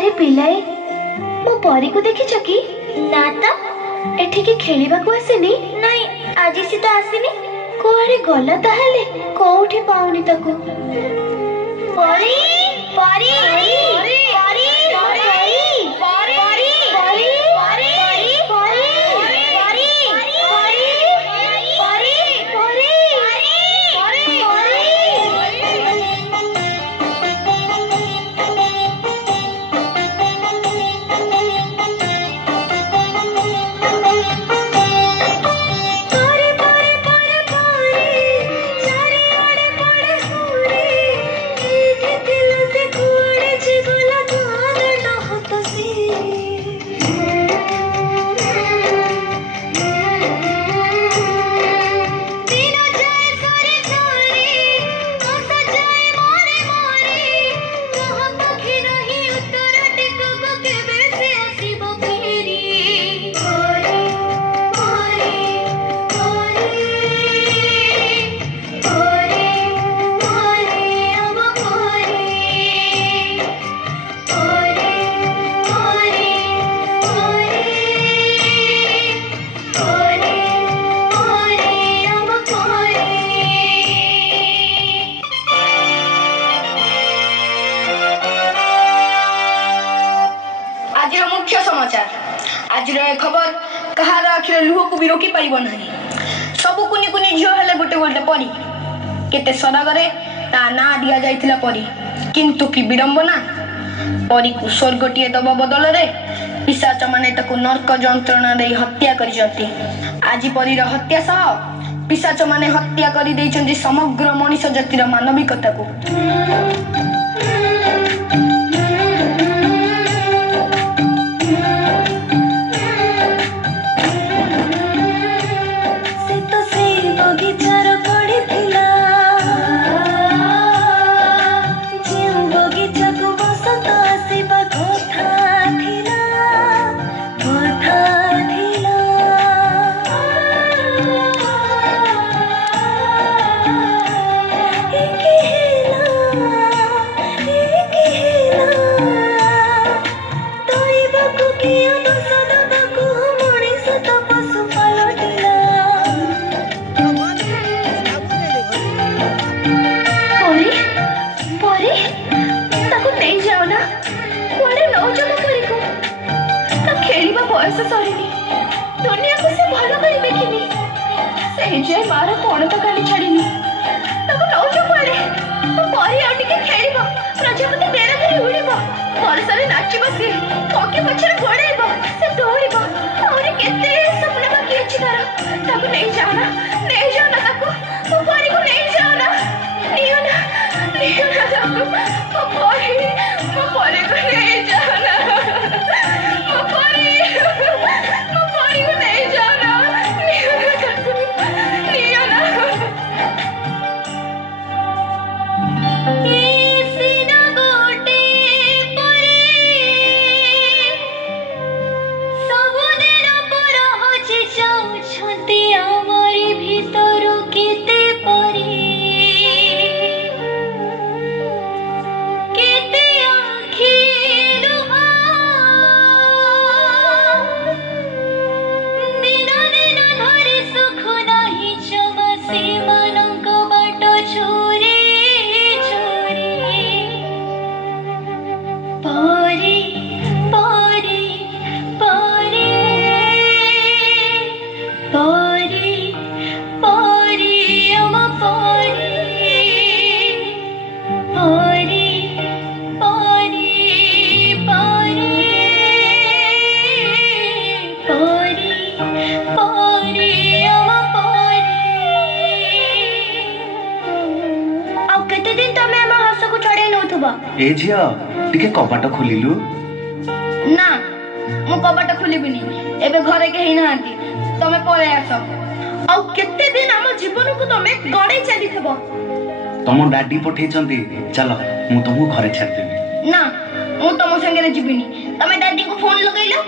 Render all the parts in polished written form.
अरे पिलाए मो परी को देखिछ कि ना तो एठिके खेलिबा को आसेनी नहीं आज सी तो आसीनी कोआडे गला ताहाले कोउठी पाउनी ताको परी परी परी परी परी आज खबर कहार आखिर लुह को भी रोकी पारिब नहीं सबु कुनी कुनी झील हेले गोटे गोटे परी केते सदागरे ता ना दिया जाइथिला परी किंतु कि विडंबना परी को स्वर्गटीए दबा बदल रे पिशाच माने ताको नरक जंत्रणा दे हत्या करिसंती आज परीर हत्या सह पिशाच माने हत्या करि दैछंती समग्र मनुष्य जातिर मानविकता को दुनिया को से भलो करी देखिनी से जे मार कोन तो खाली छाड़ीनी तको नौचो पड़े तो परी आटिके खेलिबो प्रजापति तेरा धरी उड़िबो बरसरे नाचिबो से कोके पछर गोड़ेबो से दौड़िबो और केते सपना बाकी अछि तार तको नहीं जाओ ना तको तो परी को नहीं जाओ ना तको तो परी को नहीं जाओ ना ए झिया टिके कपाट खोलिलु ना मु कपाट खोलिबिनी एबे घरे केही नांती तमे परे आसो आ केते दिन हम जीवन को तमे गड़े चली थबो तमो डाडी पठेचंती चलो मु तुमको घरे छाड़ देबी ना मु तमो संगे रे जीबिनी तमे डाडी को फोन लगैलो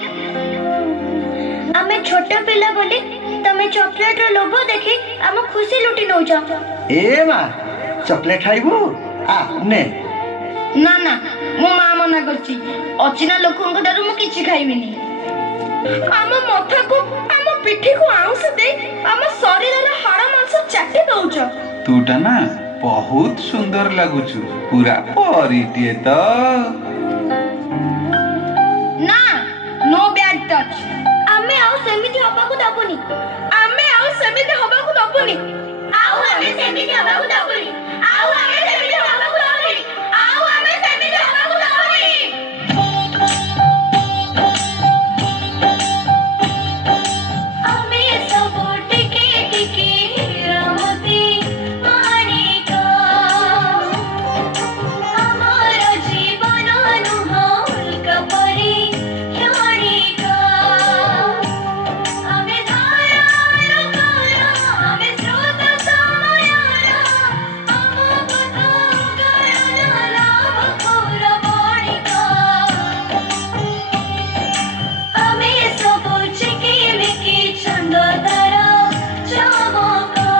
आमे छोटे पिला बोली तमे चॉकलेट रो लोभ देखि हम खुशी लुटी नौ जा ए मा चॉकलेट खाइबो आ ने ନା ନା ମୋ ମା ମନା କରିଛି ଅଚିହ୍ନା ଲୋକଙ୍କ ଠାରୁ ମୁଁ କିଛି ଖାଇବିନି। ଆମ ମଥାକୁ ଆମ ପିଠିକୁ ଆଉଁସ ଦେଇ ଆମ ଶରୀରର ହାଡ଼ ମାଂସ ଚାଟି ଦଉଛ। ତୁଟା ନା ବହୁତ ସୁନ୍ଦର ଲାଗୁଛୁ, ପୁରା ପରିଟିଏ ତ। ନା, नो बैड टच। ଆମେ ଆଉ ସେମିତି ହବାକୁ ଦବୁନି। ଆମେ ଆଉ ସେମିତି ହବାକୁ ଦବୁନି। ଆଉ ଆମେ ସେମିତି ହବାକୁ ଦବୁନି। ଆଉ ଆମେ ସେମିତି ହବାକୁ ଦବୁନି। ଆଉ ଆମେ ସେମିତି ହବାକୁ ଦବୁନି। ଆମେ ସବୁ ଟିକେ ଟିକେ ରମତି ମାଣିକା। ଆମର ଜୀବନ ନୁହଁ ଉଲ୍କା ପରି କ୍ଷଣିକା। ଆମେ ଧାରାର କାଳ, ଆମେ ସ୍ରୋତ ସମୟର, ଆମ ପଥ ଗଣନା ଲାଭ ଖୋର ବଣିକା। ଆମେ ସବୁ ଚିକିମିକି ଚନ୍ଦ ତାର ଚମକା।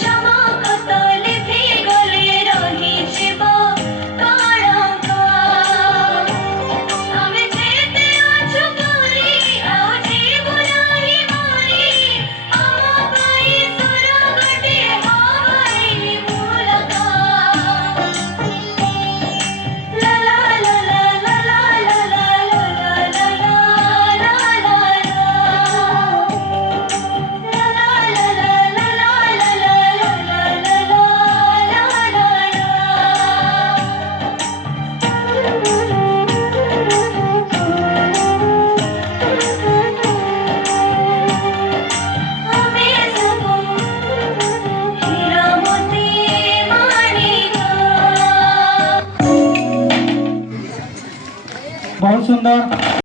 ଚମକ ତ ଲିଭି ଗଲେ ରହିଯିବ କଳଙ୍କ। ଆମେ ଯେତେ ଅଛୁ ପରି ଆଉ ଯିବୁ ନାହିଁ ମରି। ଆମ ପାଇଁ ସ୍ୱର୍ଗଟେ ହବାଇ ମୁଲକା। ଲା ଲା ଲା ଲା ଲା ଲା ଲା ଲା ଲା ଲା ଲା ଲା ଲା ଲା ଲା। ଲା ଲା ଲା ଲା ଲା ଲା ଲା ଲା ଲା ଲା ଆମେ ସବୁ ହୀରା ମୋତି ମାଣିକା। बहुत सुंदर।